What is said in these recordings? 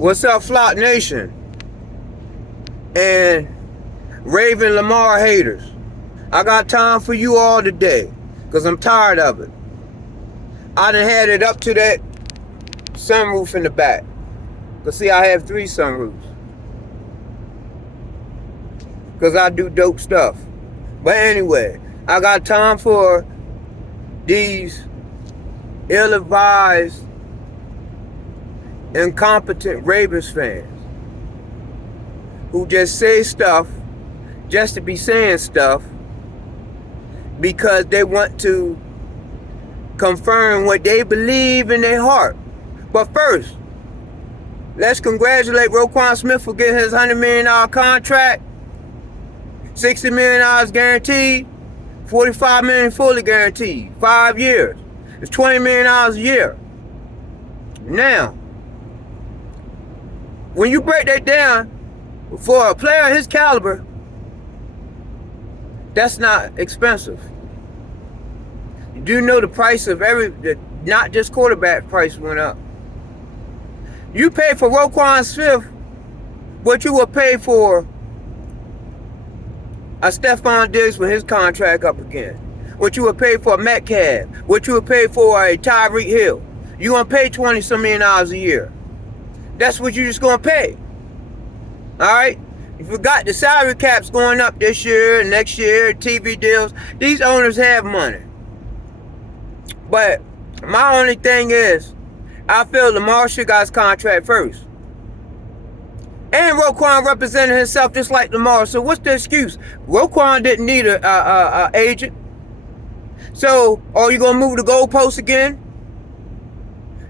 What's up, Flock Nation? And Raven Lamar haters. I got time for you all today, because I'm tired of it. I done had it up to that sunroof in the back. Because see, I have 3 sunroofs. Because I do dope stuff. But anyway, I got time for these ill-advised, incompetent Ravens fans who just say stuff just to be saying stuff because they want to confirm what they believe in their heart. But first, let's congratulate Roquan Smith for getting his $100 million contract, $60 million guaranteed, $45 million fully guaranteed, 5 years. It's $20 million a year. Now, when you break that down, for a player of his caliber, that's not expensive. You do know the price of not just quarterback price went up. You pay for Rquan Smith what you would pay for a Stephon Diggs when his contract up again. What you would pay for a Metcalf. What you would pay for a Tyreek Hill. You're going to pay $20-some million a year. That's what you're just going to pay. Alright? You forgot the salary cap's going up this year, next year, TV deals. These owners have money. But my only thing is, I feel Lamar should got his contract first. And Roquan represented himself just like Lamar. So what's the excuse? Roquan didn't need a agent. So are you going to move the goalposts again?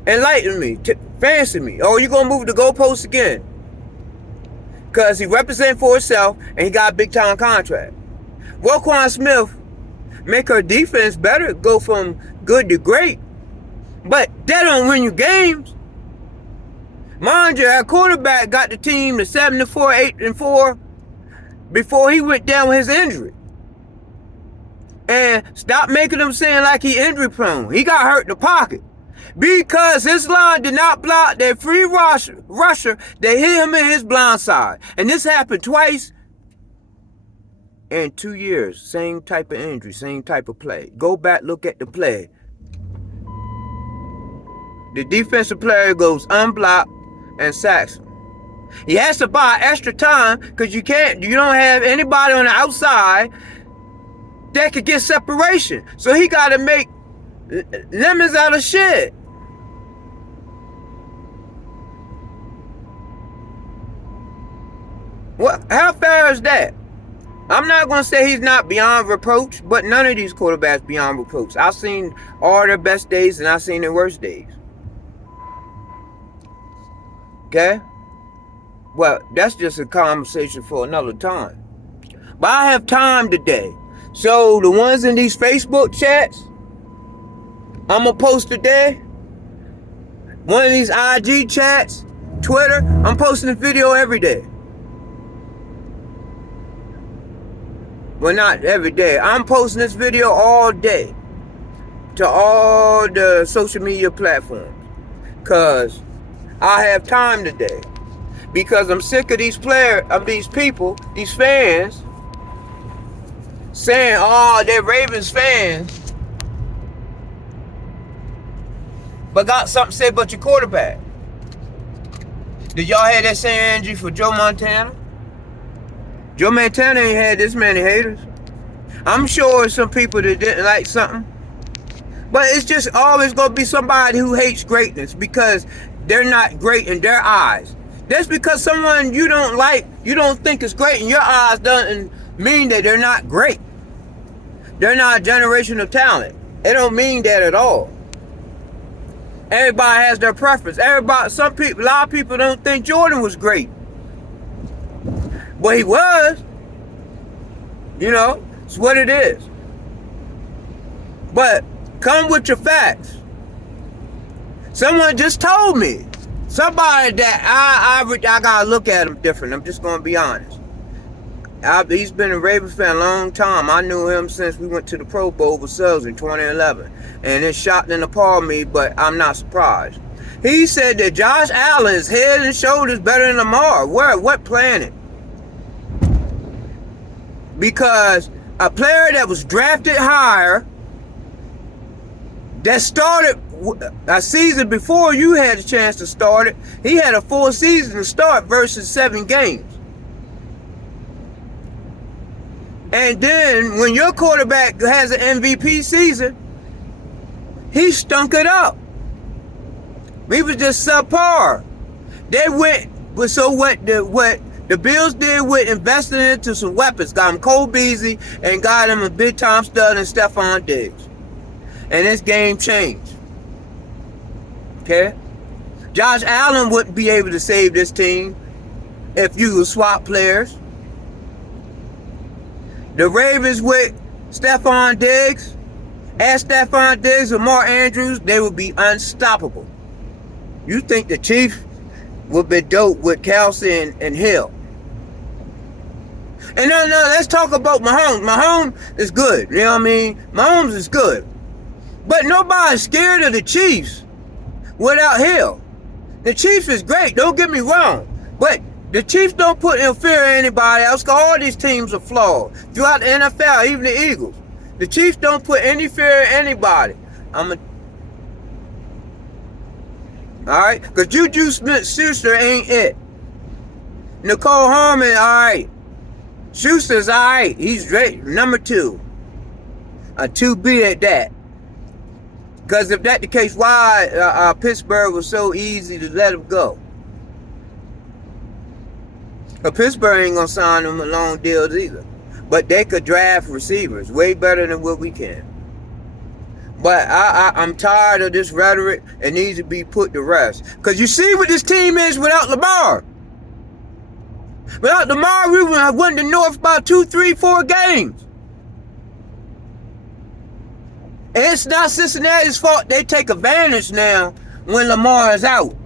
Enlighten me. Fancy me. Or are you going to move the goalposts again? Because he represented for himself and he got a big time contract. Roquan Smith make her defense better, go from good to great. But that don't win you games. Mind you, our quarterback got the team to 7-4, 8-4 before he went down with his injury. And stop making them seem like he injury prone. He got hurt in the pocket. Because his line did not block that free rusher that hit him in his blind side. And this happened twice in 2 years. Same type of injury, same type of play. Go back, look at the play. The defensive player goes unblocked and sacks him. He has to buy extra time because you don't have anybody on the outside that could get separation. So he got to make lemons out of shit. What? How fair is that? I'm not going to say he's not beyond reproach, but none of these quarterbacks beyond reproach. I've seen all their best days and I've seen their worst days. Okay? Well, that's just a conversation for another time. But I have time today. So the ones in these Facebook chats, I'm going to post today. One of these IG chats, Twitter, I'm posting a video every day. Well, not every day. I'm posting this video all day to all the social media platforms. Because I have time today. Because I'm sick of these people, these fans, saying, oh, they're Ravens fans, but got something to say about your quarterback. Did y'all have that same energy for Joe Montana? Joe Montana ain't had this many haters. I'm sure some people that didn't like something. But it's just always going to be somebody who hates greatness because they're not great in their eyes. That's because someone you don't like, you don't think is great in your eyes doesn't mean that they're not great. They're not a generational talent. It don't mean that at all. Everybody has their preference. A lot of people don't think Jordan was great. But he was. You know, it's what it is. But come with your facts. Someone just told me. Somebody that I gotta look at him different. I'm just gonna be honest. He's been a Ravens fan a long time. I knew him since we went to the Pro Bowl with Suggs in 2011. And it shocked and appalled me, but I'm not surprised. He said that Josh Allen is head and shoulders better than Lamar. Where? What planet? Because a player that was drafted higher, that started a season before you had a chance to start it, he had a full season to start versus 7 games. And then when your quarterback has an MVP season, he stunk it up. He was just subpar. They went, so what the Bills did with investing into some weapons, got him Cole Beasley and got him a big time stud and Stephon Diggs. And this game changed. Okay? Josh Allen wouldn't be able to save this team if you would swap players. The Ravens with Stephon Diggs, add Stephon Diggs and Mark Andrews, they would be unstoppable. You think the Chiefs would be dope with Kelsey and Hill. And no, let's talk about Mahomes. Mahomes is good, you know what I mean? Mahomes is good. But nobody's scared of the Chiefs without Hill. The Chiefs is great, don't get me wrong. But the Chiefs don't put in fear of anybody else, because all these teams are flawed. Throughout the NFL, even the Eagles. The Chiefs don't put any fear in anybody. Alright? Because Juju Smith-Schuster ain't it. Nicole Harmon, alright. Schuster's alright. He's great. Number 2. A 2B at that. Because if that's the case, why Pittsburgh was so easy to let him go? But Pittsburgh ain't going to sign them long deals either. But they could draft receivers way better than what we can. But I'm tired of this rhetoric. It needs to be put to rest. Because you see what this team is without Lamar. Without Lamar, we would have won the North about 2, 3, 4 games. And it's not Cincinnati's fault. They take advantage now when Lamar is out.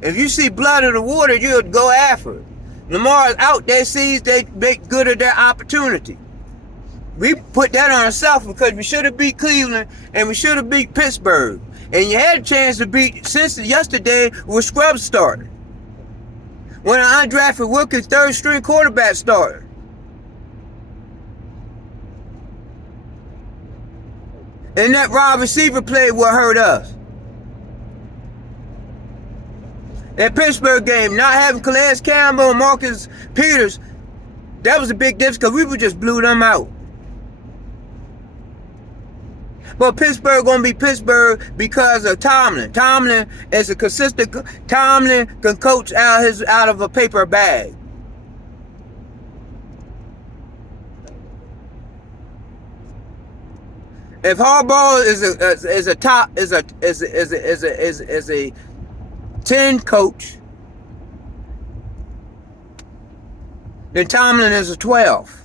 If you see blood in the water, you'll go after it. Lamar is out, they sees they make good of their opportunity. We put that on ourselves because we should have beat Cleveland and we should have beat Pittsburgh. And you had a chance to beat since yesterday with Scrubs starting. When an undrafted rookie 3rd string quarterback started. And that wide receiver play will hurt us. That Pittsburgh game, not having Calais Campbell and Marcus Peters, that was a big difference because we just blew them out. But Pittsburgh gonna be Pittsburgh because of Tomlin. Tomlin is a consistent. Tomlin can coach out of a paper bag. If Harbaugh is a 10 coach, then Tomlin is a 12.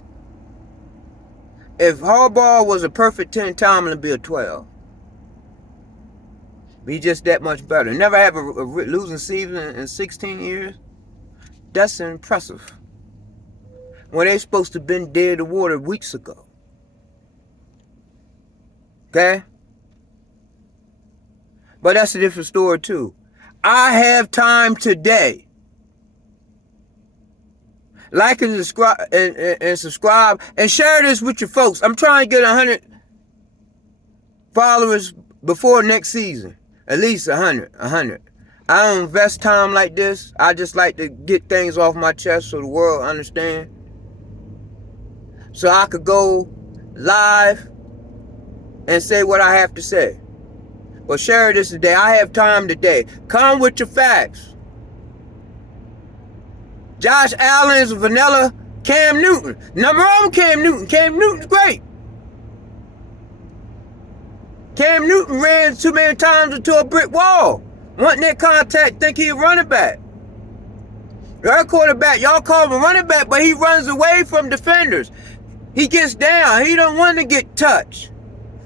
If Harbaugh was a perfect 10, Tomlin would be a 12. Be just that much better. Never have a losing season in 16 years. That's impressive. When they supposed to have been dead to water weeks ago. Okay? But that's a different story too. I have time today. Like and subscribe and share this with your folks. I'm trying to get 100 followers before next season. At least 100. I don't invest time like this. I just like to get things off my chest so the world understand. So I could go live and say what I have to say. But share this today. I have time today. Come with your facts. Josh Allen is vanilla Cam Newton. Number one, Cam Newton. Cam Newton's great. Cam Newton ran too many times into a brick wall. Wanting that contact, think he a running back. Your quarterback, y'all call him a running back, but he runs away from defenders. He gets down. He don't want to get touched.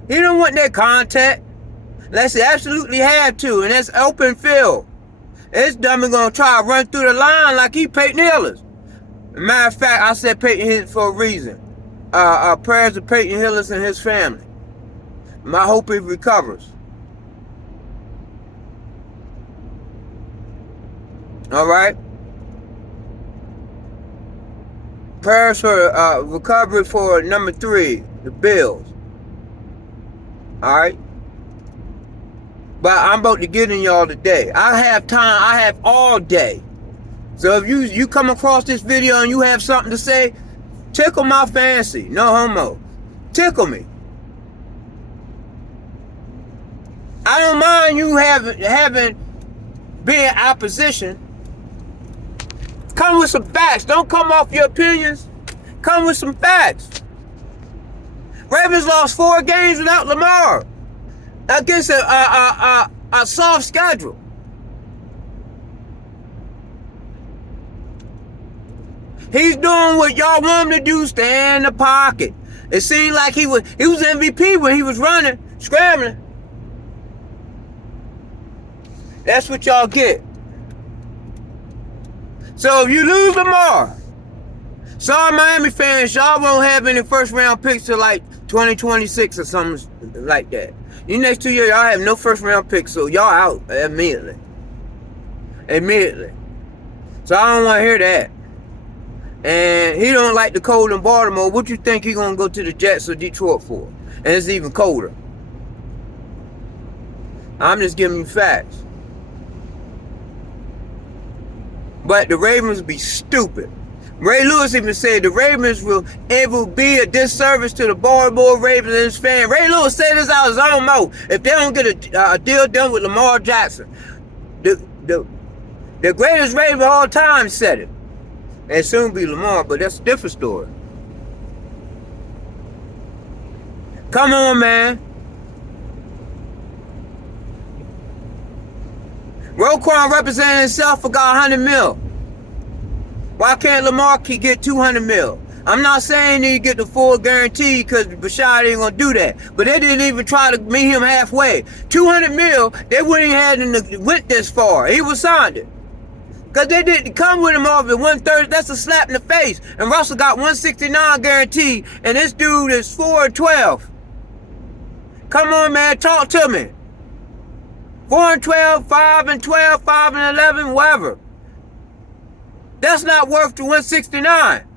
He don't want that contact. Unless he absolutely had to, and that's open field. This dummy gonna try to run through the line like he Peyton Hillis. Matter of fact, I said Peyton Hillis for a reason. Prayers to Peyton Hillis and his family. I hope he recovers. All right. Prayers for recovery for number 3, the Bills. All right. But I'm about to get in y'all today. I have time. I have all day. So if you come across this video and you have something to say, tickle my fancy. No homo. Tickle me. I don't mind you having being opposition. Come with some facts. Don't come off your opinions. Come with some facts. Ravens lost 4 games without Lamar against a soft schedule. He's doing what y'all want him to do, stay in the pocket. It seemed like he was MVP when he was running, scrambling. That's what y'all get. So if you lose Lamar, sorry Miami fans, y'all won't have any first round picks till like 2026 or something like that. These next 2 years, y'all have no first round picks, so y'all out immediately. Immediately. So I don't want to hear that. And he don't like the cold in Baltimore. What you think he gonna go to the Jets or Detroit for? And it's even colder. I'm just giving you facts. But the Ravens be stupid. Ray Lewis even said the Ravens it will be a disservice to the Baltimore Ravens and his fan. Ray Lewis said this out of his own mouth. If they don't get a deal done with Lamar Jackson, the greatest Raven of all time said it. And soon be Lamar, but that's a different story. Come on, man. Roquan representing himself forgot 100 mil. Why can't Lamar get 200 mil? I'm not saying he get the full guarantee because Bashad ain't gonna do that. But they didn't even try to meet him halfway. 200 mil, they wouldn't have went this far. He was signed it. Because they didn't come with him off at 130. That's a slap in the face. And Russell got 169 guaranteed. And this dude is 4-12. Come on, man. Talk to me. 4-12, 5-12, 5-11, whatever. That's not worth the 169.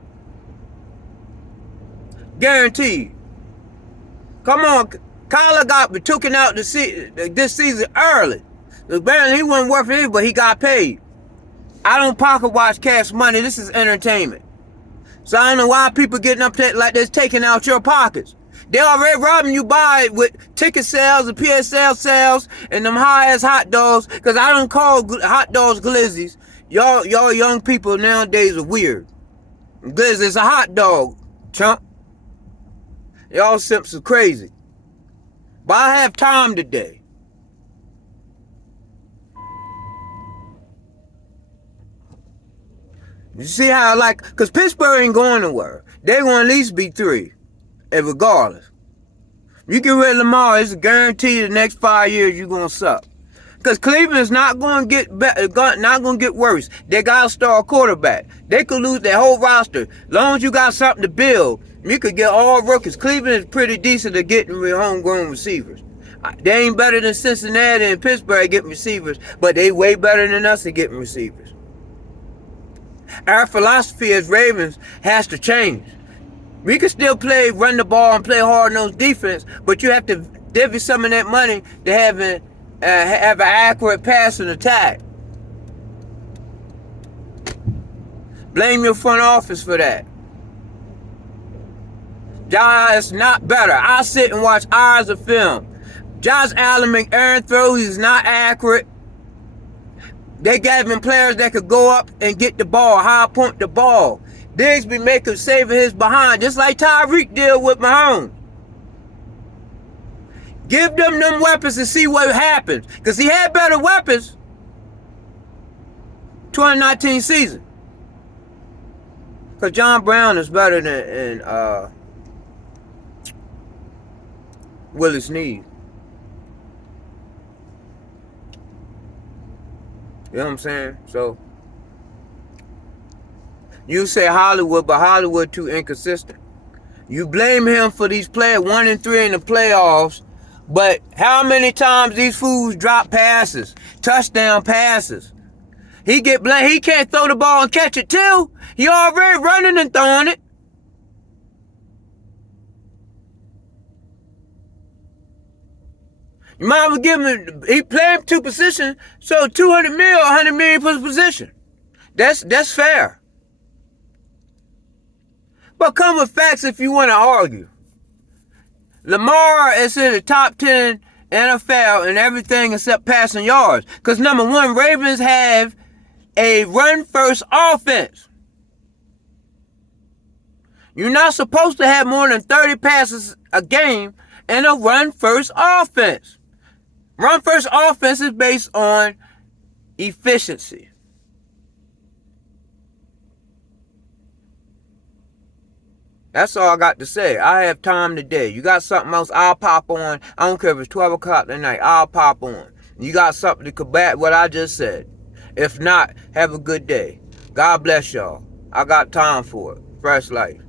Guaranteed. Come on. Kyler got taken out this season early. Apparently he wasn't worth it, but he got paid. I don't pocket watch cash money. This is entertainment. So I don't know why people getting up like this taking out your pockets. They already robbing you by with ticket sales and PSL sales and them high-ass hot dogs. Because I don't call hot dogs glizzies. Y'all young people nowadays are weird. Glizzy is a hot dog, chump. Y'all simps are crazy. But I have time today. You see how because Pittsburgh ain't going nowhere. They're going to at least be 3. And regardless. You get rid of Lamar, it's a guarantee the next 5 years you're going to suck. Because Cleveland's not going to get better, not going to get worse. They got to start a quarterback. They could lose their whole roster. As long as you got something to build, you could get all rookies. Cleveland is pretty decent at getting homegrown receivers. They ain't better than Cincinnati and Pittsburgh getting receivers, but they way better than us at getting receivers. Our philosophy as Ravens has to change. We can still run the ball and play hard-nosed defense, but you have to divvy some of that money to have an accurate passing attack. Blame your front office for that. Josh is not better. I sit and watch hours of film. Josh Allen make errant throws. He's not accurate. They gave him players that could go up and get the ball, high point the ball. Diggs be saving his behind, just like Tyreek did with Mahomes. Give them weapons and see what happens. Because he had better weapons 2019 season. Because John Brown is better than Willie Snead. You know what I'm saying? So, you say Hollywood, but Hollywood too inconsistent. You blame him for these players 1-3 in the playoffs, but how many times these fools drop passes, touchdown passes? He get blamed. He can't throw the ball and catch it too. He already running and throwing it. You might as well give him, he playing two positions, so 200 mil, 100 million per position. That's fair. But come with facts if you want to argue. Lamar is in the top 10 NFL in everything except passing yards. Because number one, Ravens have a run-first offense. You're not supposed to have more than 30 passes a game in a run-first offense. Run-first offense is based on efficiency. That's all I got to say. I have time today. You got something else, I'll pop on. I don't care if it's 12 o'clock tonight. I'll pop on. You got something to combat what I just said. If not, have a good day. God bless y'all. I got time for it. Fresh life.